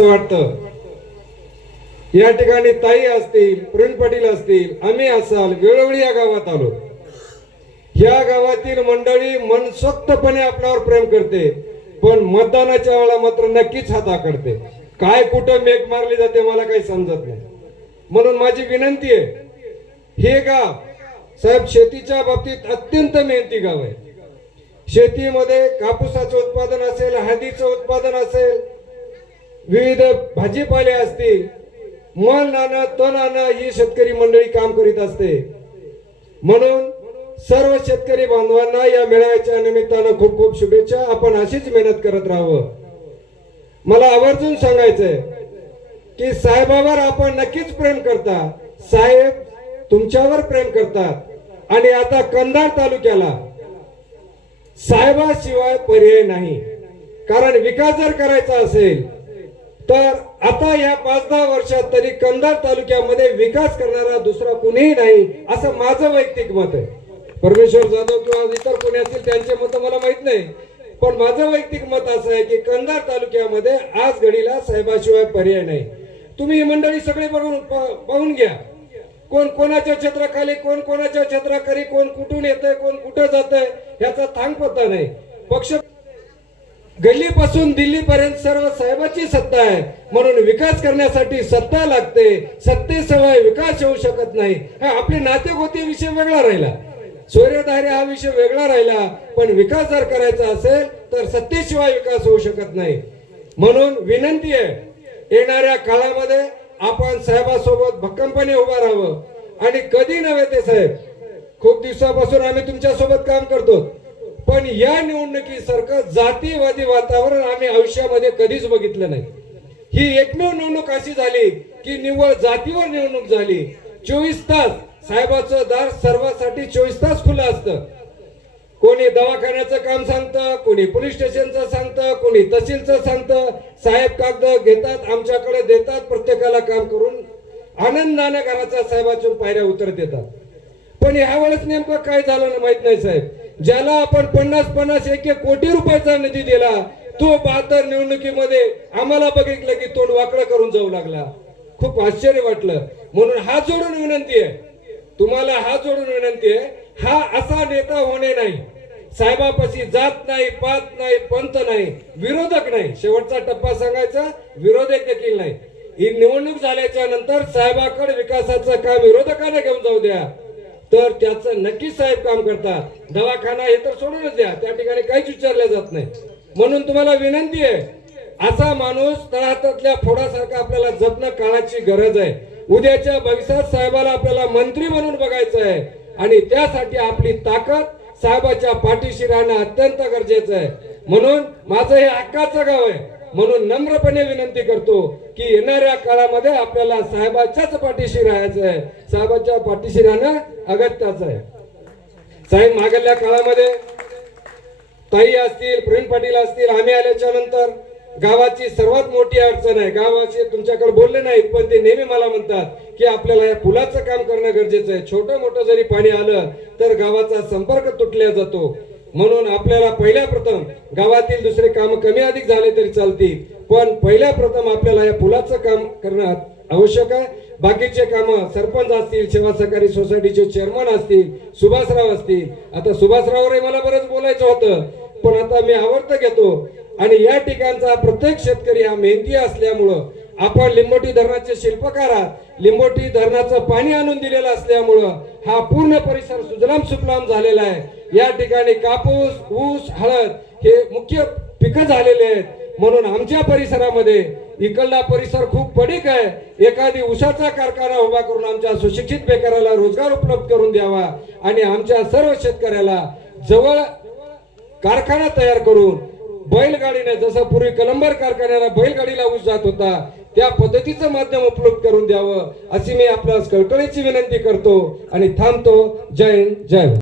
असं वाटतं. या ठिकाणी ताई असतील प्रवीण पाटील असतील आम्ही असाल वेळोवेळी या गावात आलो. या गावातील मंडळी मनसोक्तपणे आपल्यावर प्रेम करते पण मतदानाच्या वेळा मात्र नक्कीच हाता करते काय कुठं मेघ मारली जाते मला काही समजत नाही. म्हणून माझी विनंती आहे हे गाव साहेब शेतीच्या बाबतीत अत्यंत मेहनती गाव आहे. शेतीमध्ये कापूसाचं उत्पादन असेल हळदीचं उत्पादन असेल विविध भाजीपाले असतील मन नाना तन आणं ही शेतकरी मंडळी काम करीत असते. म्हणून सर्व शेतकरी बांधवांना या मेळाव्याच्या निमित्तानं खूप खूप शुभेच्छा. आपण अशीच मेहनत करत राहावं. मला आवर्जून सांगायचंय की साहेबावर आपण नक्कीच प्रेम करता. साहेब तुमच्यावर प्रेम करतात. आणि आता कंधार तालुक्याला साहेबाशिवाय पर्याय नाही. कारण विकास जर करायचा असेल तर आता या पाच दहा वर्षात तरी कंधार तालुक्यामध्ये विकास करणारा दुसरा कुणीही नाही असं माझं वैयक्तिक मत आहे. परमेश्वर जाधव किंवा इतर कोणी असतील त्यांचे मत मला माहीत नाही. पण माझं वैयक्तिक मत असं आहे की कंधार तालुक्यामध्ये आज घडीला साहेबाशिवाय पर्याय नाही. तुम्ही ही मंडळी सगळे बघून पाहून घ्या. कोण कोणाच्या क्षेत्राखाली कोण कोणाच्या क्षेत्राखाली कोण कुठून येतंय कोण कुठं जातंय याचा थांग पत्ता नाही. पक्ष गल्लीपासून दिल्लीपर्यंत सर्व साहेबाची सत्ता आहे. म्हणून विकास करण्यासाठी सत्ता लागते. सत्तेशिवाय विकास होऊ शकत नाही. आपले नातेगोते विषय वेगळा राहिला. सूर्यधारे हा विषय वेगळा राहिला. पण विकास जर करायचा असेल तर सत्तेशिवाय विकास होऊ शकत नाही. म्हणून विनंती आहे येणाऱ्या काळामध्ये आपण साहेबासोबत भक्कमपणे उभं राहावं. आणि कधी नव्हे ते साहेब? खूप दिवसापासून आम्ही तुमच्यासोबत काम करतो. पण या निवडणुकीसारखं जातीवादी वातावरण आम्ही आयुष्यामध्ये कधीच बघितलं नाही. ही एकमेव निवडणूक अशी झाली की निव्वळ जातीवर निवडणूक झाली. चोवीस तास साहेबाचं दार सर्वांसाठी चोवीस तास खुलं असतं. कोणी दवाखान्याचं काम सांगतं कोणी पोलीस स्टेशनचं सांगतं कोणी तहसीलचं सांगतं. साहेब कागद घेतात आमच्याकडे देतात प्रत्येकाला काम करून आनंदानं घराच्या साहेबाच्या पायऱ्या उतरत येतात. पण ह्यावेळेस नेमकं काय झालं ना माहीत नाही साहेब. ज्याला आपण पन्नास पन्नास एक एक कोटी रुपयाचा निधी दिला तो बहात्तर निवडणुकीमध्ये आम्हाला बघितलं की तोंड वाकडा करून जाऊ लागला. खूप आश्चर्य वाटलं. म्हणून हात जोडून विनंती आहे. तुम्हाला हात जोडून विनंती आहे. हा असा नेता होणे नाही. साहेबापाशी जात नाही पात नाही पंत नाही विरोधक नाही. शेवटचा टप्पा सांगायचा विरोधक देखील नाही. ही निवडणूक झाल्याच्यानंतर साहेबाकडे विकासाचं काम विरोधकाने घेऊन जाऊ द्या. तर त्याचं नक्कीच साहेब काम करतात. दवाखाना हे तर सोडूनच द्या. त्या ठिकाणी काहीच विचारलं जात नाही. म्हणून तुम्हाला विनंती आहे असा माणूस तळहातातल्या फोडासारखा आपल्याला जपणं काळाची गरज आहे. उद्याच्या भविष्यात साहेबाला आपल्याला मंत्री म्हणून बघायचं आहे. आणि त्यासाठी आपली ताकद साहेबाच्या पाठीशी राहणं अत्यंत गरजेचं आहे. म्हणून माझं हे हक्काचं गाव आहे. म्हणून नम्रपणे विनंती करतो की येणाऱ्या काळामध्ये आपल्याला साहेबाच्याच पाठीशी राहायचं आहे. साहेबाच्या पाठीशी राहणं अगत्याच आहे. साहेब मागल्या काळामध्ये ताई असतील प्रवीण पाटील असतील आम्ही आल्याच्यानंतर गावाची सर्वात मोठी अडचण आहे. गावाचे तुमच्याकडे बोलले नाहीत पण ते नेहमी मला म्हणतात की आपल्याला या पुलाचं काम करणं गरजेचं आहे. छोटं मोठं जरी पाणी आलं तर गावाचा संपर्क तुटला जातो. म्हणून आपल्याला पहिल्या प्रथम गावातील दुसरे काम कमी अधिक झाले तरी चालतील. पण पहिल्या प्रथम आपल्याला या पुलाचं काम करणं आवश्यक आहे. बाकीचे काम सरपंच असतील सेवा सहकारी सोसायटीचे चेअरमन असतील सुभाषराव असतील. आता सुभाषरावरे मला बरंच बोलायचं होतं पण आता मी आवर्त घेतो. आणि या ठिकाणचा प्रत्येक शेतकरी हा मेहनती असल्यामुळं आपण लिंबोटी धरणाचे शिल्पकार आहात. लिंबोटी धरणाचं पाणी आणून दिलेलं असल्यामुळं हा पूर्ण परिसर सुजलाम सुफलाम झालेला आहे. या ठिकाणी कापूस ऊस हळद हे मुख्य पिकं झालेले आहेत. म्हणून आमच्या परिसरामध्ये इकडला परिसर खूप पडीक आहे. एखादी उसाचा कारखाना उभा करून आमच्या सुशिक्षित बेकाराला रोजगार उपलब्ध करून द्यावा आणि आमच्या सर्व शेतकऱ्याला जवळ कारखाना तयार करून बैलगाडीने जसं पूर्वी कलंबर कारखान्याला बैलगाडीला ऊस जात होता त्या पद्धतीचं माध्यम उपलब्ध करून द्यावं अशी मी आपल्यास कळकळीची विनंती करतो आणि थांबतो. जय जय